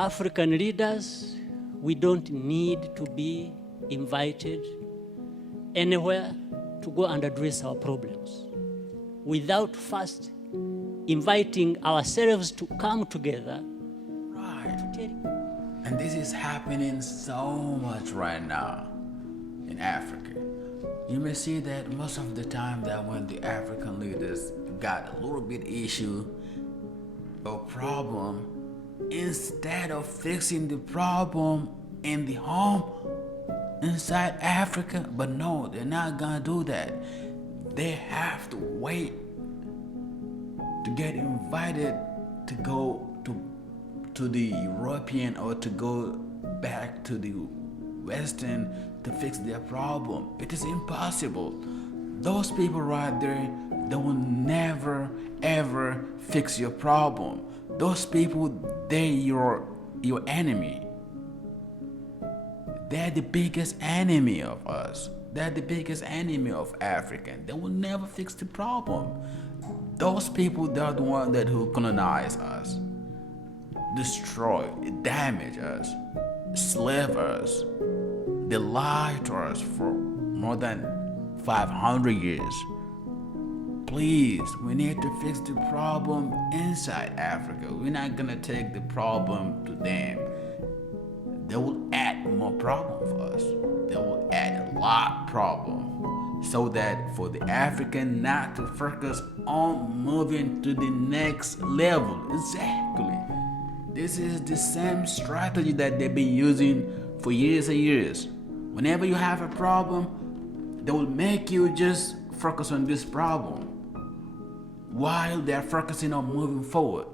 African leaders, we don't need to be invited anywhere to go and address our problems without first inviting ourselves to come together. Right. And this is happening so much right now in Africa. You may see that most of the time that when the African leaders got a little bit issue or problem, instead of fixing the problem in the home inside Africa, but no, they're not gonna do that. They have to wait to get invited to go to the European or to go back to the Western to fix their problem. It is impossible. Those people right there, they will never ever fix your problem. Those people, they're your enemy. They're the biggest enemy of us. They're the biggest enemy of Africa. They will never fix the problem. Those people, they're the ones that who colonize us, destroy, damage us, slave us. They lied to us for more than 500 years. Please, we need to fix the problem inside Africa. We're not gonna take the problem to them. They will add more problem for us. They will add a lot problem. So that for the African not to focus on moving to the next level. Exactly. This is the same strategy that they've been using for years and years. Whenever you have a problem, they will make you just focus on this problem while they're focusing on moving forward.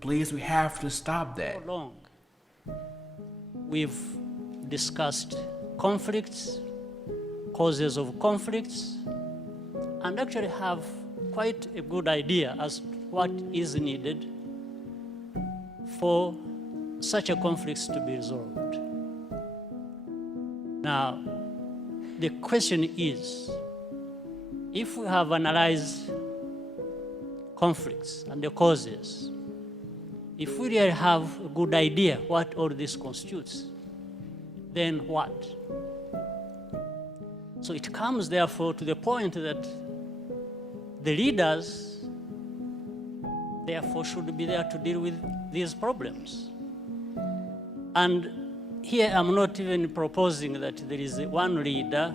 Please, we have to stop that. For long, we've discussed conflicts, causes of conflicts, and actually have quite a good idea as to what is needed for such a conflict to be resolved. Now, the question is, if we have analyzed conflicts and the causes, if we really have a good idea what all this constitutes, then what? So it comes, therefore, to the point that the leaders, therefore, should be there to deal with these problems. And here I'm not even proposing that there is one leader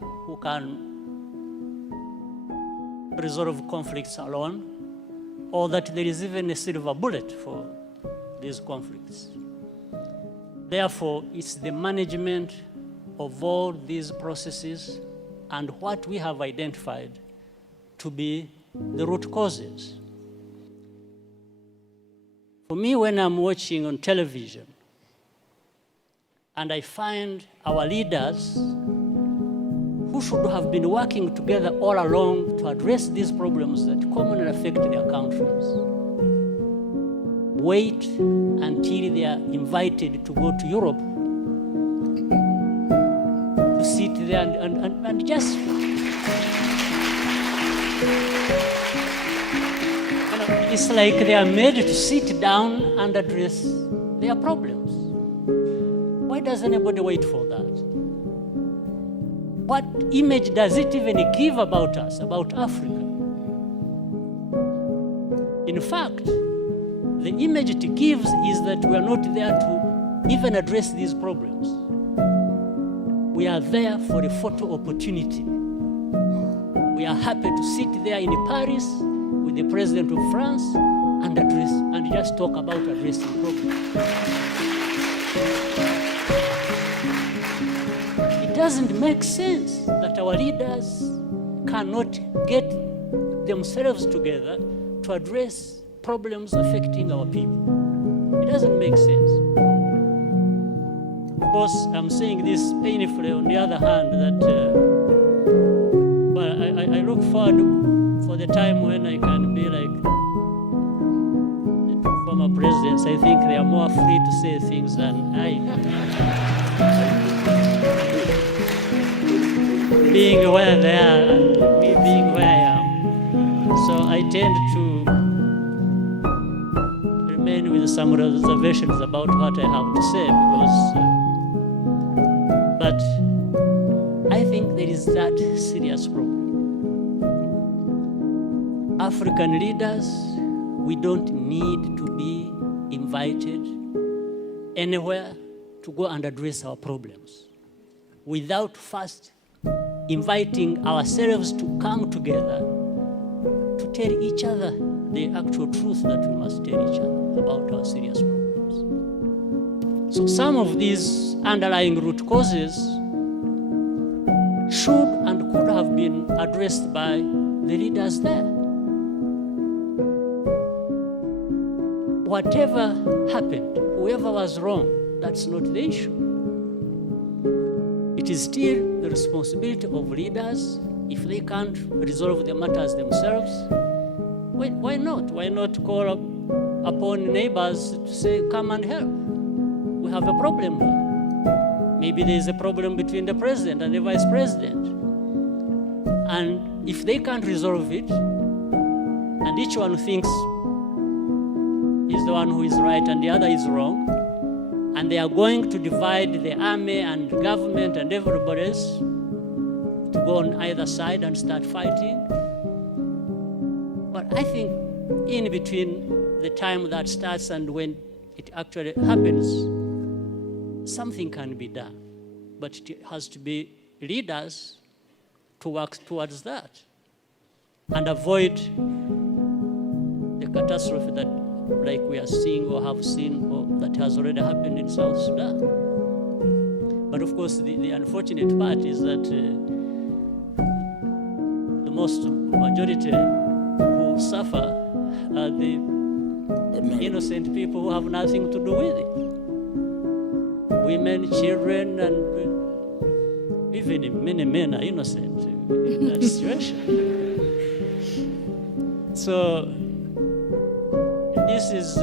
who can resolve conflicts alone, or that there is even a silver bullet for these conflicts. Therefore, it's the management of all these processes and what we have identified to be the root causes. For me, when I'm watching on television and I find our leaders who should have been working together all along to address these problems that commonly affect their countries, wait until they are invited to go to Europe to sit there and just, it's like they are made to sit down and address their problems. Why does anybody wait for that? What image does it even give about us, about Africa? In fact, the image it gives is that we are not there to even address these problems. We are there for a photo opportunity. We are happy to sit there in Paris with the president of France and address and just talk about addressing problems. It doesn't make sense that our leaders cannot get themselves together to address problems affecting our people. It doesn't make sense. Of course, I'm saying this painfully on the other hand that I look forward for the time when I can be like the former presidents. I think they are more free to say things than I. Being where they are and me being where I am. So I tend to remain with some reservations about what I have to say, but I think there is that serious problem. African leaders, we don't need to be invited anywhere to go and address our problems without first inviting ourselves to come together to tell each other the actual truth that we must tell each other about our serious problems. So some of these underlying root causes should and could have been addressed by the leaders there. Whatever happened, whoever was wrong, that's not the issue. It is still the responsibility of leaders. If they can't resolve the matters themselves, why not? Why not call upon neighbors to say, come and help? We have a problem here. Maybe there is a problem between the president and the vice president. And if they can't resolve it, and each one thinks he's the one who is right and the other is wrong, and they are going to divide the army and the government and everybody else to go on either side and start fighting. But I think in between the time that starts and when it actually happens, something can be done. But it has to be leaders to work towards that and avoid the catastrophe that, like we are seeing or have seen or that has already happened in South Sudan. But of course, the unfortunate part is that the most majority who suffer are the innocent people who have nothing to do with it. Women, children, and even many men are innocent in that situation. So this is,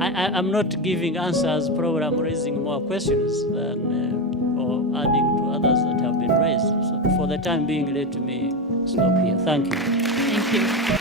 I'm not giving answers, probably I'm raising more questions than, or adding to others that have been raised. So for the time being, let me stop here. Thank you. Thank you.